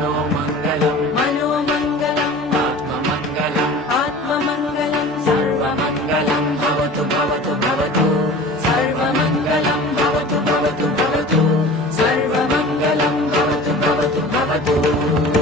मनोमङ्गलम् आत्ममङ्गलम् सर्वमङ्गलं भवतु भवतु भवतु सर्वमङ्गलं भवतु भवतु भवतु सर्वमङ्गलं भवतु भवतु भवतु